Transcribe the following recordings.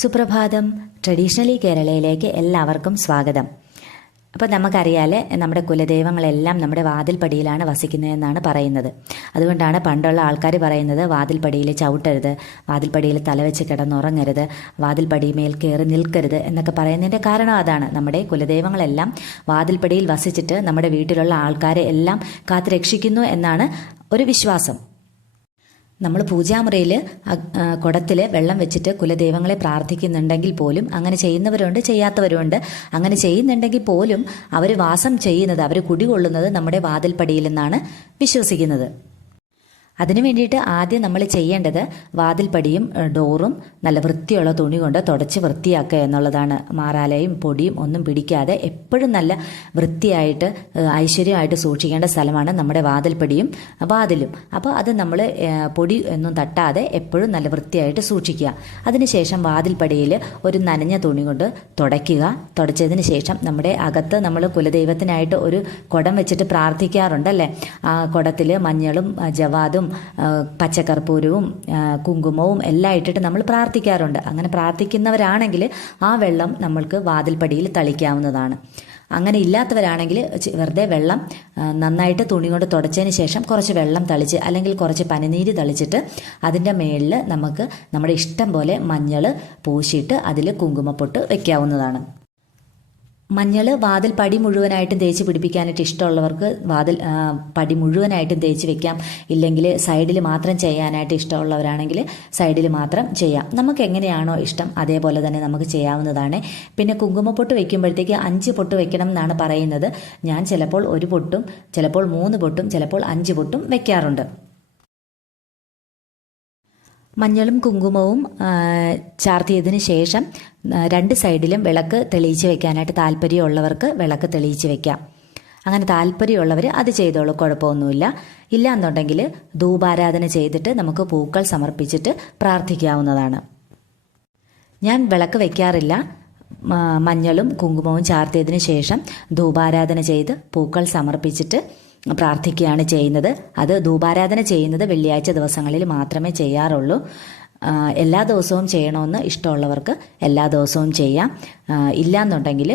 സുപ്രഭാതം. ട്രഡീഷണലി കേരളയിലേക്ക് എല്ലാവർക്കും സ്വാഗതം. അപ്പോൾ നമുക്കറിയാലേ, നമ്മുടെ കുലദൈവങ്ങളെല്ലാം നമ്മുടെ വാതിൽപ്പടിയിലാണ് വസിക്കുന്നതെന്നാണ് പറയുന്നത്. അതുകൊണ്ടാണ് പണ്ടുള്ള ആൾക്കാർ പറയുന്നത് വാതിൽപ്പടിയിൽ ചവിട്ടരുത്, വാതിൽപ്പടിയിൽ തലവെച്ച് കിടന്നുറങ്ങരുത്, വാതിൽപ്പടിമേൽ കയറി നിൽക്കരുത് എന്നൊക്കെ പറയുന്നതിൻ്റെ കാരണം അതാണ്. നമ്മുടെ കുലദൈവങ്ങളെല്ലാം വാതിൽപ്പടിയിൽ വസിച്ചിട്ട് നമ്മുടെ വീട്ടിലുള്ള ആൾക്കാരെ എല്ലാം കാത്ത് രക്ഷിക്കുന്നു എന്നാണ് ഒരു വിശ്വാസം. നമ്മൾ പൂജാമുറിയിൽ കുടത്തിൽ വെള്ളം വെച്ചിട്ട് കുലദൈവങ്ങളെ പ്രാർത്ഥിക്കുന്നുണ്ടെങ്കിൽ പോലും, അങ്ങനെ ചെയ്യുന്നവരുണ്ട്, ചെയ്യാത്തവരുണ്ട്. അങ്ങനെ ചെയ്യുന്നുണ്ടെങ്കിൽ പോലും അവർ വാസം ചെയ്യുന്നത്, അവർ കുടികൊള്ളുന്നത് നമ്മുടെ വാതിൽപ്പടിയിൽ നിന്നാണ് വിശ്വസിക്കുന്നത്. അതിനു വേണ്ടിയിട്ട് ആദ്യം നമ്മൾ ചെയ്യേണ്ടത് വാതിൽപ്പടിയും ഡോറും നല്ല വൃത്തിയുള്ള തുണി കൊണ്ട് തുടച്ച് വൃത്തിയാക്കുക എന്നുള്ളതാണ്. മാറാലയും പൊടിയും ഒന്നും പിടിക്കാതെ എപ്പോഴും നല്ല വൃത്തിയായിട്ട് ഐശ്വര്യമായിട്ട് സൂക്ഷിക്കേണ്ട സ്ഥലമാണ് നമ്മുടെ വാതിൽപ്പടിയും വാതിലും. അപ്പോൾ അത് നമ്മൾ പൊടി ഒന്നും തട്ടാതെ എപ്പോഴും നല്ല വൃത്തിയായിട്ട് സൂക്ഷിക്കുക. അതിനുശേഷം വാതിൽപ്പടിയിൽ ഒരു നനഞ്ഞ തുണി കൊണ്ട് തുടയ്ക്കുക. തുടച്ചതിന് ശേഷം നമ്മുടെ അകത്ത് നമ്മൾ കുലദൈവത്തിനായിട്ട് ഒരു കുടം വെച്ചിട്ട് പ്രാർത്ഥിക്കാറുണ്ടല്ലേ. ആ കുടത്തിൽ മഞ്ഞളും ജവാദും പച്ചക്കർപ്പൂരവും കുങ്കുമവും എല്ലാം ഇട്ടിട്ട് നമ്മൾ പ്രാർത്ഥിക്കാറുണ്ട്. അങ്ങനെ പ്രാർത്ഥിക്കുന്നവരാണെങ്കിൽ ആ വെള്ളം നമ്മൾക്ക് വാതിൽപ്പടിയിൽ തളിക്കാവുന്നതാണ്. അങ്ങനെ ഇല്ലാത്തവരാണെങ്കിൽ വെറുതെ വെള്ളം നന്നായിട്ട് തുണി കൊണ്ട് തുടച്ചതിന് ശേഷം കുറച്ച് വെള്ളം തളിച്ച് അല്ലെങ്കിൽ കുറച്ച് പനിനീര് തളിച്ചിട്ട് അതിൻ്റെ മേളിൽ നമുക്ക് നമ്മുടെ ഇഷ്ടം പോലെ മഞ്ഞൾ പൂശിയിട്ട് അതിൽ കുങ്കുമപ്പൊട്ട് വയ്ക്കാവുന്നതാണ്. മഞ്ഞൾ വാതിൽ പടി മുഴുവനായിട്ടും തേച്ച് പിടിപ്പിക്കാനായിട്ട് ഇഷ്ടമുള്ളവർക്ക് വാതിൽ പടി മുഴുവനായിട്ടും തേച്ച് വെക്കാം. ഇല്ലെങ്കിൽ സൈഡിൽ മാത്രം ചെയ്യാനായിട്ട് ഇഷ്ടമുള്ളവരാണെങ്കിൽ സൈഡിൽ മാത്രം ചെയ്യാം. നമുക്ക് എങ്ങനെയാണോ ഇഷ്ടം അതേപോലെ തന്നെ നമുക്ക് ചെയ്യാവുന്നതാണ്. പിന്നെ കുങ്കുമപ്പൊട്ട് വെക്കുമ്പോഴത്തേക്ക് 5 പൊട്ട് വെക്കണം എന്നാണ് പറയുന്നത്. ഞാൻ ചിലപ്പോൾ 1 പൊട്ടും ചിലപ്പോൾ 3 പൊട്ടും ചിലപ്പോൾ 5 പൊട്ടും വെക്കാറുണ്ട്. മഞ്ഞളും കുങ്കുമവും ചാർത്തിയതിന് ശേഷം 2 സൈഡിലും വിളക്ക് തെളിയിച്ച് വെക്കാനായിട്ട് താല്പര്യമുള്ളവർക്ക് വിളക്ക് തെളിയിച്ച് വെക്കാം. അങ്ങനെ താല്പര്യമുള്ളവർ അത് ചെയ്തോളൂ, കുഴപ്പമൊന്നുമില്ല. ഇല്ല എന്നുണ്ടെങ്കിൽ ധൂപാരാധന ചെയ്തിട്ട് നമുക്ക് പൂക്കൾ സമർപ്പിച്ചിട്ട് പ്രാർത്ഥിക്കാവുന്നതാണ്. ഞാൻ വിളക്ക് വയ്ക്കാറില്ല. മഞ്ഞളും കുങ്കുമവും ചാർത്തിയതിന് ശേഷം ധൂപാരാധന ചെയ്ത് പൂക്കൾ സമർപ്പിച്ചിട്ട് പ്രാർത്ഥിക്കുകയാണ് ചെയ്യുന്നത്. അത് ധൂപാരാധന ചെയ്യുന്നത് വെള്ളിയാഴ്ച ദിവസങ്ങളിൽ മാത്രമേ ചെയ്യാറുള്ളൂ. എല്ലാ ദിവസവും ചെയ്യണമെന്ന് ഇഷ്ടമുള്ളവർക്ക് എല്ലാ ദിവസവും ചെയ്യാം. ഇല്ലയെന്നുണ്ടെങ്കിൽ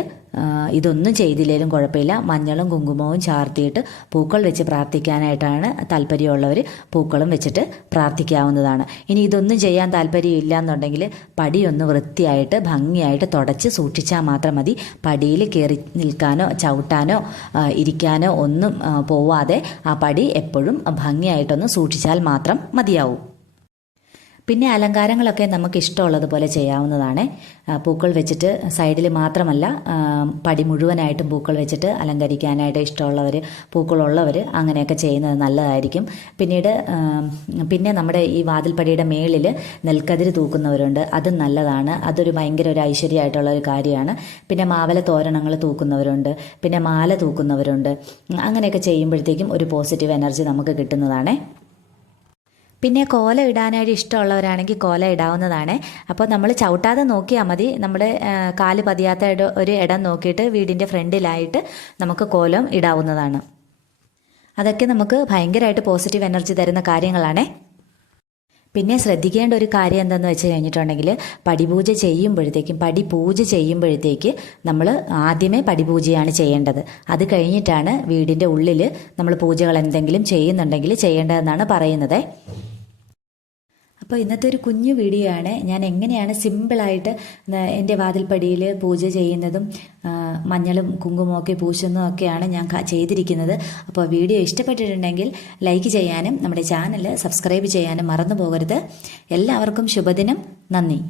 ഇതൊന്നും ചെയ്തില്ലെങ്കിലും കുഴപ്പമില്ല. മഞ്ഞളും കുങ്കുമവും ചാർത്തിയിട്ട് പൂക്കൾ വെച്ച് പ്രാർത്ഥിക്കാനായിട്ടാണ് താല്പര്യമുള്ളവർ പൂക്കളും വെച്ചിട്ട് പ്രാർത്ഥിക്കാവുന്നതാണ്. ഇനി ഇതൊന്നും ചെയ്യാൻ താല്പര്യമില്ല എന്നുണ്ടെങ്കിൽ പടിയൊന്ന് വൃത്തിയായിട്ട് ഭംഗിയായിട്ട് തുടച്ച് സൂക്ഷിച്ചാൽ മാത്രം മതി. പടിയിൽ കയറി നിൽക്കാനോ ചവിട്ടാനോ ഇരിക്കാനോ ഒന്നും പോവാതെ ആ പടി എപ്പോഴും ഭംഗിയായിട്ടൊന്ന് സൂക്ഷിച്ചാൽ മാത്രം മതിയാവും. പിന്നെ അലങ്കാരങ്ങളൊക്കെ നമുക്ക് ഇഷ്ടമുള്ളതുപോലെ ചെയ്യാവുന്നതാണ്. പൂക്കൾ വെച്ചിട്ട് സൈഡിൽ മാത്രമല്ല പടി മുഴുവനായിട്ടും പൂക്കൾ വെച്ചിട്ട് അലങ്കരിക്കാനായിട്ട് ഇഷ്ടമുള്ളവർ, പൂക്കളുള്ളവർ അങ്ങനെയൊക്കെ ചെയ്യുന്നത് നല്ലതായിരിക്കും. പിന്നെ നമ്മുടെ ഈ വാതിൽപ്പടിയുടെ മേളിൽ നെൽക്കതിര് തൂക്കുന്നവരുണ്ട്. അതും നല്ലതാണ്. അതൊരു ഭയങ്കര ഒരു ഐശ്വര്യമായിട്ടുള്ള ഒരു കാര്യമാണ്. പിന്നെ മാവല തോരണങ്ങൾ തൂക്കുന്നവരുണ്ട്, പിന്നെ മാല തൂക്കുന്നവരുണ്ട്. അങ്ങനെയൊക്കെ ചെയ്യുമ്പോഴത്തേക്കും ഒരു പോസിറ്റീവ് എനർജി നമുക്ക് കിട്ടുന്നതാണ്. പിന്നെ കോല ഇടാനായിട്ട് ഇഷ്ടമുള്ളവരാണെങ്കിൽ കോല ഇടാവുന്നതാണ്. അപ്പോൾ നമ്മൾ ചവിട്ടാതെ നോക്കിയാൽ മതി. നമ്മുടെ കാല് പതിയാത്ത ഒരു ഇടം നോക്കിയിട്ട് വീടിൻ്റെ ഫ്രണ്ടിലായിട്ട് നമുക്ക് കോലം ഇടാവുന്നതാണ്. അതൊക്കെ നമുക്ക് ഭയങ്കരമായിട്ട് പോസിറ്റീവ് എനർജി തരുന്ന കാര്യങ്ങളാണ്. പിന്നെ ശ്രദ്ധിക്കേണ്ട ഒരു കാര്യം എന്താണെന്ന് വെച്ച് കഴിഞ്ഞിട്ടുണ്ടെങ്കിൽ പടിപൂജ ചെയ്യുമ്പോഴത്തേക്ക് നമ്മൾ ആദ്യമേ പടിപൂജയാണ് ചെയ്യേണ്ടത്. അത് കഴിഞ്ഞിട്ടാണ് വീടിൻ്റെ ഉള്ളിൽ നമ്മൾ പൂജകൾ എന്തെങ്കിലും ചെയ്യുന്നുണ്ടെങ്കിൽ ചെയ്യേണ്ടതെന്നാണ് പറയുന്നത്. അപ്പോൾ ഇന്നത്തെ ഒരു കുഞ്ഞു വീഡിയോ ആണ്. ഞാൻ എങ്ങനെയാണ് സിമ്പിളായിട്ട് എൻ്റെ വാതിൽപ്പടിയിൽ പൂജ ചെയ്യുന്നതും മഞ്ഞളും കുങ്കുമവും ഒക്കെ പൂശുന്നതും ഒക്കെയാണ് ഞാൻ ചെയ്തിരിക്കുന്നത്. അപ്പോൾ വീഡിയോ ഇഷ്ടപ്പെട്ടിട്ടുണ്ടെങ്കിൽ ലൈക്ക് ചെയ്യാനും നമ്മുടെ ചാനൽ സബ്സ്ക്രൈബ് ചെയ്യാനും മറന്നു പോകരുത്. എല്ലാവർക്കും ശുഭദിനം. നന്ദി.